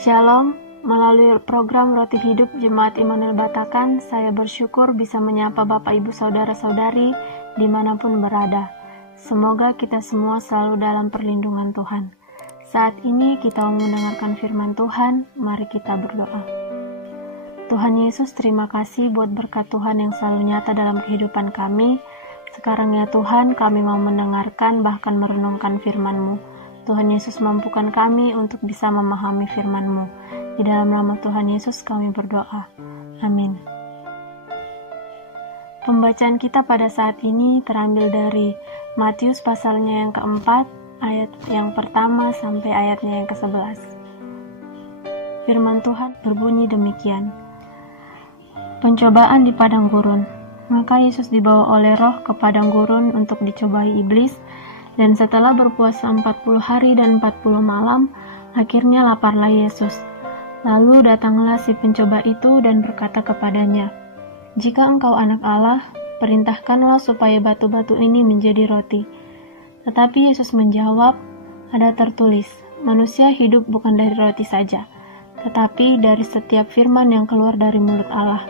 Shalom, melalui program Roti Hidup Jemaat Immanuel Batakan, saya bersyukur bisa menyapa Bapak Ibu Saudara-saudari dimanapun berada. Semoga kita semua selalu dalam perlindungan Tuhan. Saat ini kita mau mendengarkan firman Tuhan, mari kita berdoa. Tuhan Yesus, terima kasih buat berkat Tuhan yang selalu nyata dalam kehidupan kami. Sekarang ya Tuhan, kami mau mendengarkan bahkan merenungkan firman-Mu. Tuhan Yesus, mampukan kami untuk bisa memahami firman-Mu. Di dalam nama Tuhan Yesus kami berdoa. Amin. Pembacaan kita pada saat ini terambil dari Matius pasalnya yang keempat, ayat yang pertama sampai ayatnya yang ke-11. Firman Tuhan berbunyi demikian. Pencobaan di padang gurun. Maka Yesus dibawa oleh Roh ke padang gurun untuk dicobai iblis. Dan setelah berpuasa 40 hari dan 40 malam, akhirnya laparlah Yesus. Lalu datanglah si pencoba itu dan berkata kepadanya, "Jika engkau anak Allah, perintahkanlah supaya batu-batu ini menjadi roti." Tetapi Yesus menjawab, "Ada tertulis, manusia hidup bukan dari roti saja, tetapi dari setiap firman yang keluar dari mulut Allah."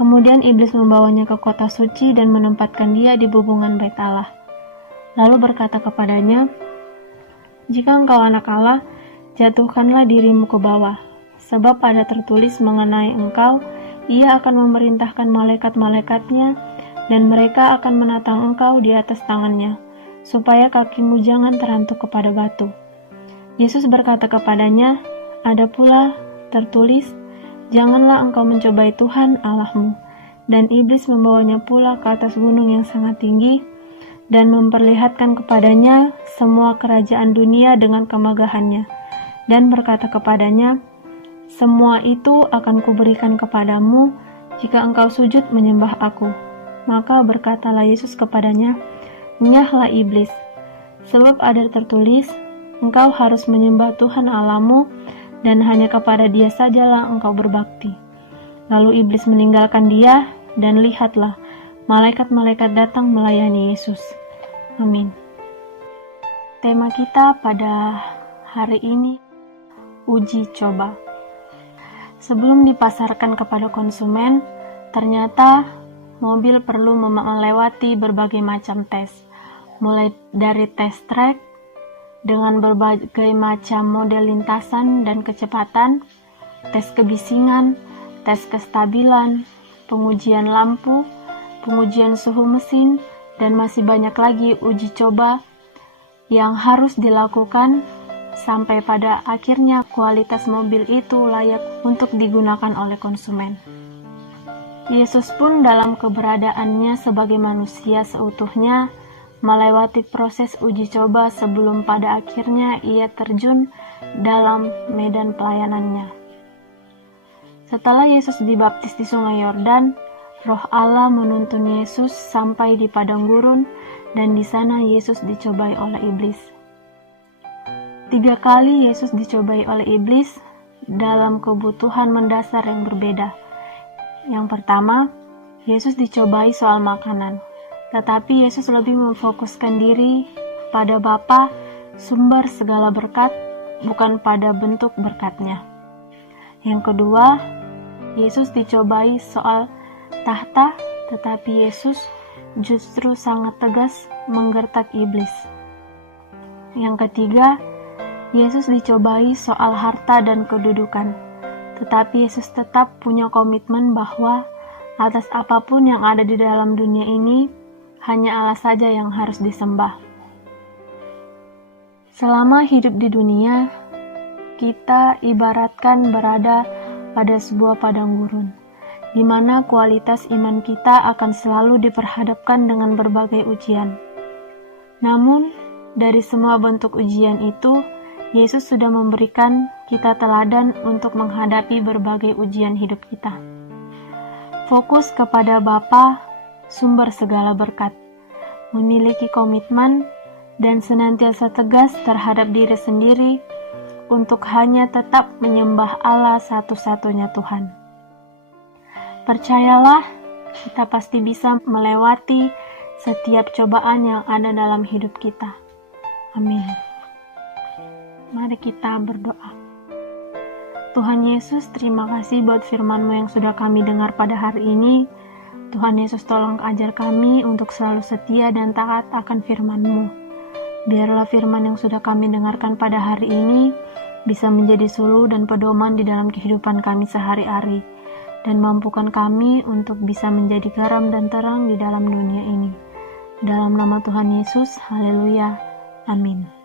Kemudian iblis membawanya ke kota suci dan menempatkan dia di bubungan bait Allah. Lalu berkata kepadanya, "Jika engkau anak Allah, jatuhkanlah dirimu ke bawah, sebab ada tertulis mengenai engkau, ia akan memerintahkan malaikat-malaikatnya, dan mereka akan menatang engkau di atas tangannya, supaya kakimu jangan terantuk kepada batu." Yesus berkata kepadanya, "Ada pula tertulis, janganlah engkau mencobai Tuhan Allahmu." Dan iblis membawanya pula ke atas gunung yang sangat tinggi, dan memperlihatkan kepadanya semua kerajaan dunia dengan kemegahannya, dan berkata kepadanya, "Semua itu akan kuberikan kepadamu jika engkau sujud menyembah aku." Maka berkatalah Yesus kepadanya, "Enyahlah iblis, sebab ada tertulis, engkau harus menyembah Tuhan Allahmu, dan hanya kepada Dia sajalah engkau berbakti." Lalu iblis meninggalkan dia, dan lihatlah, malaikat-malaikat datang melayani Yesus. Amin. Tema kita pada hari ini, uji coba. Sebelum dipasarkan kepada konsumen, ternyata mobil perlu melewati berbagai macam tes. Mulai dari tes track, dengan berbagai macam model lintasan dan kecepatan, tes kebisingan, tes kestabilan, pengujian lampu, pengujian suhu mesin, dan masih banyak lagi uji coba yang harus dilakukan sampai pada akhirnya kualitas mobil itu layak untuk digunakan oleh konsumen. Yesus pun dalam keberadaannya sebagai manusia seutuhnya melewati proses uji coba sebelum pada akhirnya ia terjun dalam medan pelayanannya. Setelah Yesus dibaptis di Sungai Yordan, Roh Allah menuntun Yesus sampai di padang gurun, dan di sana Yesus dicobai oleh iblis. 3 kali Yesus dicobai oleh iblis dalam kebutuhan mendasar yang berbeda. Yang pertama, Yesus dicobai soal makanan, tetapi Yesus lebih memfokuskan diri pada Bapa, sumber segala berkat, bukan pada bentuk berkatnya. Yang kedua, Yesus dicobai soal tahta, tetapi Yesus justru sangat tegas menggertak iblis. Yang ketiga, Yesus dicobai soal harta dan kedudukan, tetapi Yesus tetap punya komitmen bahwa atas apapun yang ada di dalam dunia ini, hanya Allah saja yang harus disembah. Selama hidup di dunia, kita ibaratkan berada pada sebuah padang gurun, di mana kualitas iman kita akan selalu diperhadapkan dengan berbagai ujian. Namun, dari semua bentuk ujian itu, Yesus sudah memberikan kita teladan untuk menghadapi berbagai ujian hidup kita. Fokus kepada Bapa, sumber segala berkat, memiliki komitmen, dan senantiasa tegas terhadap diri sendiri untuk hanya tetap menyembah Allah satu-satunya Tuhan. Percayalah, kita pasti bisa melewati setiap cobaan yang ada dalam hidup kita. Amin. Mari kita berdoa. Tuhan Yesus, terima kasih buat firman-Mu yang sudah kami dengar pada hari ini. Tuhan Yesus, tolong ajar kami untuk selalu setia dan taat akan firman-Mu. Biarlah firman yang sudah kami dengarkan pada hari ini bisa menjadi suluh dan pedoman di dalam kehidupan kami sehari-hari, dan mampukan kami untuk bisa menjadi garam dan terang di dalam dunia ini. Dalam nama Tuhan Yesus, haleluya, amin.